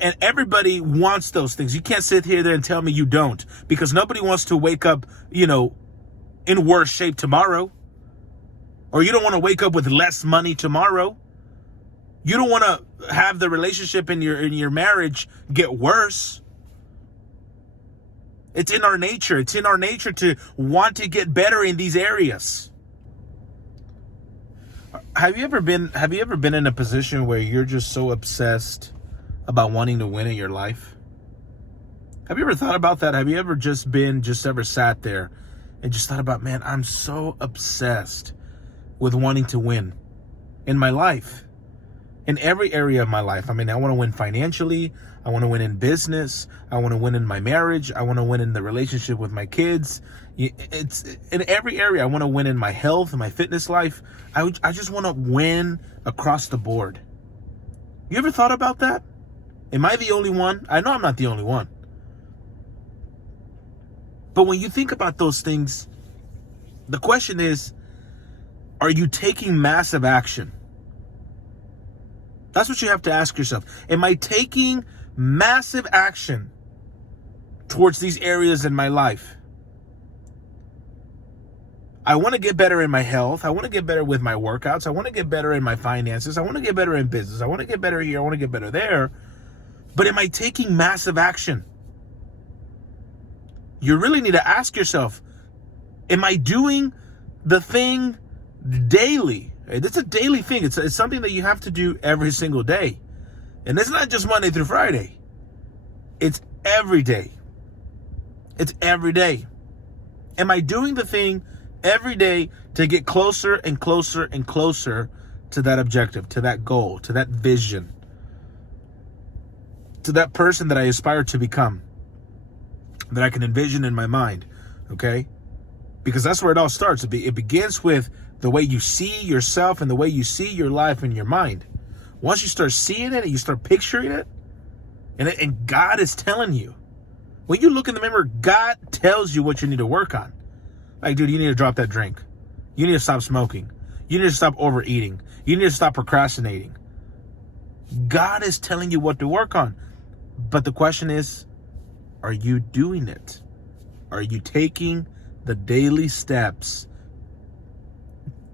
And everybody wants those things. You can't sit here there and tell me you don't, because nobody wants to wake up, in worse shape tomorrow. Or you don't want to wake up with less money tomorrow. You don't want to have the relationship in your marriage get worse. It's in our nature. It's in our nature to want to get better in these areas. Have you ever been in a position where you're just so obsessed about wanting to win in your life? Have you ever thought about that? Have you ever ever sat there and just thought about, man, I'm so obsessed with wanting to win in my life, in every area of my life. I mean, I want to win financially. I want to win in business. I want to win in my marriage. I want to win in the relationship with my kids. It's in every area. I want to win in my health, in my fitness life. I just want to win across the board. You ever thought about that? Am I the only one? I know I'm not the only one. But when you think about those things, the question is, are you taking massive action? That's what you have to ask yourself. Am I taking massive action towards these areas in my life? I want to get better in my health. I want to get better with my workouts. I want to get better in my finances. I want to get better in business. I want to get better here. I want to get better there. But am I taking massive action? You really need to ask yourself, am I doing the thing daily? It's a daily thing. It's something that you have to do every single day. And it's not just Monday through Friday. It's every day. It's every day. Am I doing the thing every day to get closer and closer and closer to that objective, to that goal, to that vision, to that person that I aspire to become, that I can envision in my mind, okay? Because that's where it all starts. It begins with the way you see yourself and the way you see your life in your mind. Once you start seeing it and you start picturing it, and God is telling you, when you look in the mirror, God tells you what you need to work on. Like, dude, you need to drop that drink. You need to stop smoking. You need to stop overeating. You need to stop procrastinating. God is telling you what to work on. But the question is, are you doing it? Are you taking the daily steps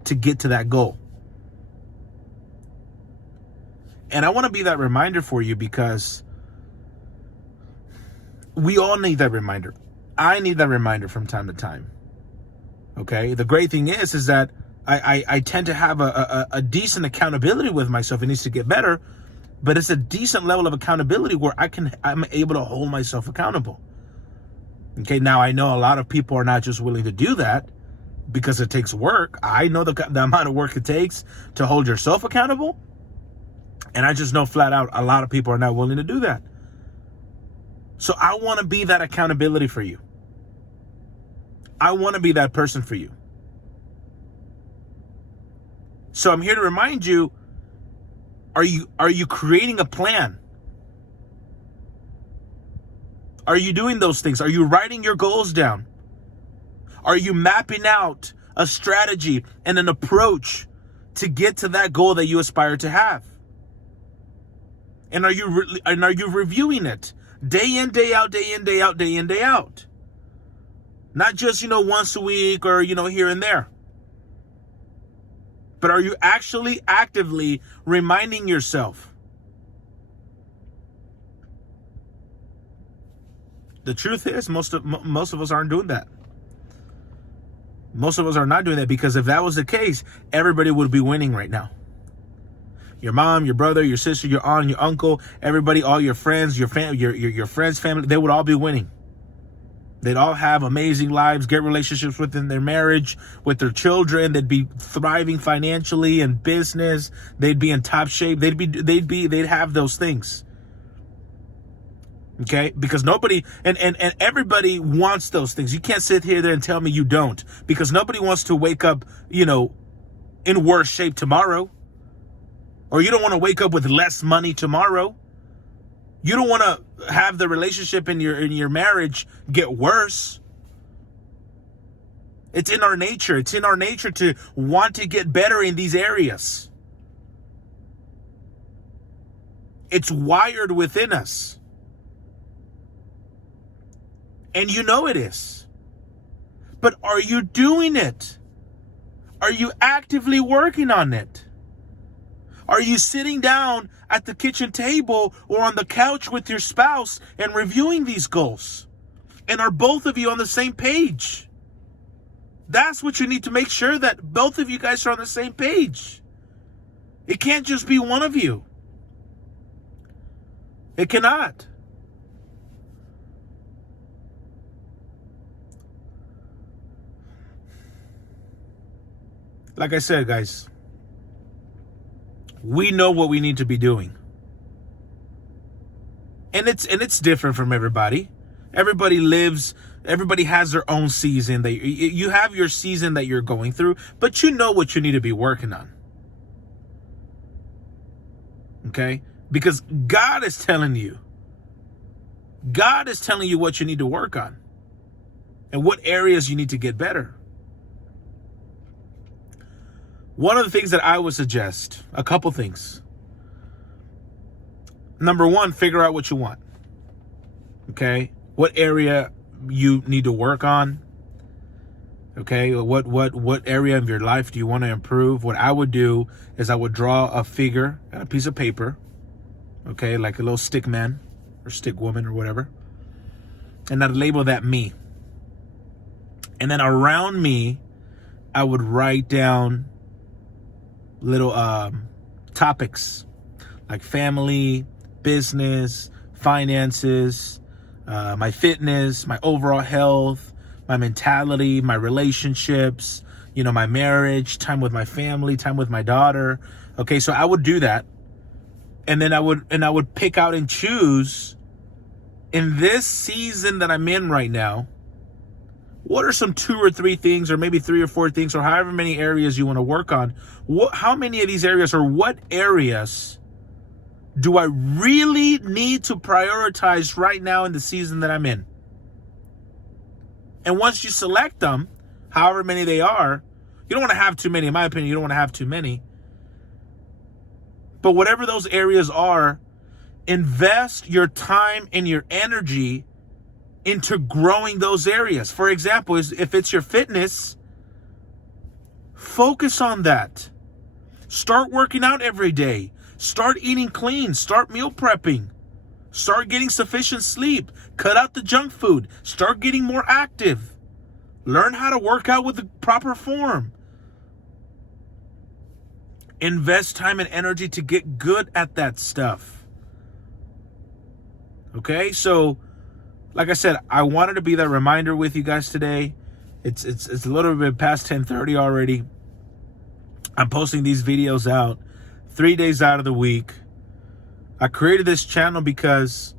to get to that goal? And I want to be that reminder for you, because we all need that reminder. I need that reminder from time to time. Okay? The great thing is that I tend to have a decent accountability with myself. It needs to get better, but it's a decent level of accountability where I'm able to hold myself accountable. Okay, now I know a lot of people are not just willing to do that because it takes work. I know the amount of work it takes to hold yourself accountable. And I just know flat out a lot of people are not willing to do that. So I want to be that accountability for you. I want to be that person for you. So I'm here to remind you, are you creating a plan? Are you doing those things? Are you writing your goals down? Are you mapping out a strategy and an approach to get to that goal that you aspire to have? And are you reviewing it day in, day out, day in, day out, day in, day out? Not just, once a week or, here and there. But are you actually actively reminding yourself? The truth is, most of us aren't doing that. Most of us are not doing that, because if that was the case, everybody would be winning right now. Your mom, your brother, your sister, your aunt, your uncle, everybody, all your friends, your friends' family, they would all be winning. They'd all have amazing lives, get relationships within their marriage, with their children. They'd be thriving financially in business. They'd be in top shape. They'd have those things. Okay? Because nobody, and everybody wants those things. You can't sit here and tell me you don't, because nobody wants to wake up, in worse shape tomorrow. Or you don't want to wake up with less money tomorrow. You don't want to have the relationship in your marriage get worse. It's in our nature. It's in our nature to want to get better in these areas. It's wired within us. And you know it is. But are you doing it? Are you actively working on it? Are you sitting down at the kitchen table or on the couch with your spouse and reviewing these goals? And are both of you on the same page? That's what you need to make sure, that both of you guys are on the same page. It can't just be one of you. It cannot. Like I said, guys, we know what we need to be doing. And it's different from everybody. Everybody has their own season. You have your season that you're going through, but you know what you need to be working on. Okay? Because God is telling you. God is telling you what you need to work on and what areas you need to get better. One of the things that I would suggest, a couple things. Number one, figure out what you want. Okay? What area you need to work on. Okay? What area of your life do you want to improve? What I would do is I would draw a figure on a piece of paper. Okay? Like a little stick man or stick woman or whatever. And I'd label that me. And then around me, I would write down little topics like family, business, finances, my fitness, my overall health, my mentality, my relationships, my marriage, time with my family, time with my daughter. Okay, so I would do that. And then I would pick out and choose, in this season that I'm in right now, what are some 2 or 3 things, or maybe 3 or 4 things, or however many areas you want to work on? How many of these areas, or what areas do I really need to prioritize right now in the season that I'm in? And once you select them, however many they are, you don't want to have too many. In my opinion, you don't want to have too many. But whatever those areas are, invest your time and your energy into growing those areas. For example, if it's your fitness, focus on that. Start working out every day. Start eating clean. Start meal prepping. Start getting sufficient sleep. Cut out the junk food. Start getting more active. Learn how to work out with the proper form. Invest time and energy to get good at that stuff. Okay, so like I said, I wanted to be that reminder with you guys today. It's a little bit past 10:30 already. I'm posting these videos out 3 days out of the week. I created this channel because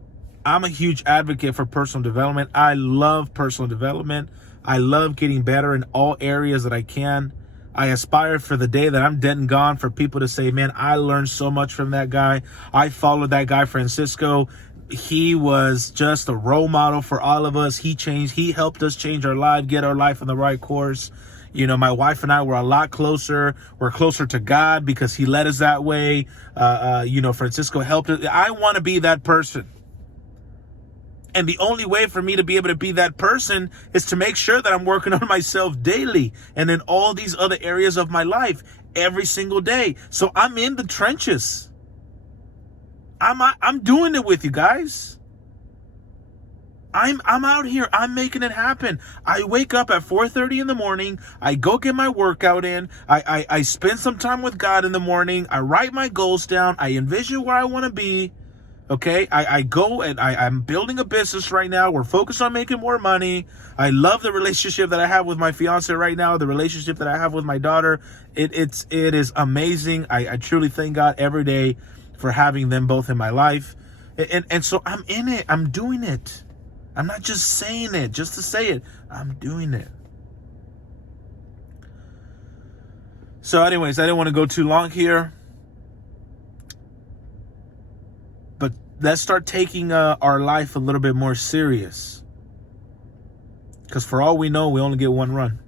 I'm a huge advocate for personal development. I love personal development. I love getting better in all areas that I can. I aspire for the day that I'm dead and gone for people to say, man, I learned so much from that guy. I followed that guy, Francisco. He was just a role model for all of us. He helped us change our life, get our life on the right course. My wife and I were a lot closer. We're closer to God because he led us that way. Francisco helped us. I want to be that person. And the only way for me to be able to be that person is to make sure that I'm working on myself daily and in all these other areas of my life every single day. So I'm in the trenches. I'm doing it with you guys. I'm out here. I'm making it happen. I wake up at 4:30 in the morning. I go get my workout in. I spend some time with God in the morning. I write my goals down. I envision where I want to be. Okay, I go and I'm building a business right now. We're focused on making more money. I love the relationship that I have with my fiance right now. The relationship that I have with my daughter. It is amazing. I truly thank God every day for having them both in my life. And so I'm in it. I'm doing it. I'm not just saying it just to say it. I'm doing it. So anyways, I didn't want to go too long here. But let's start taking our life a little bit more serious. Because for all we know, we only get one run.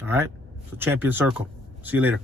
All right? So champion circle. See you later.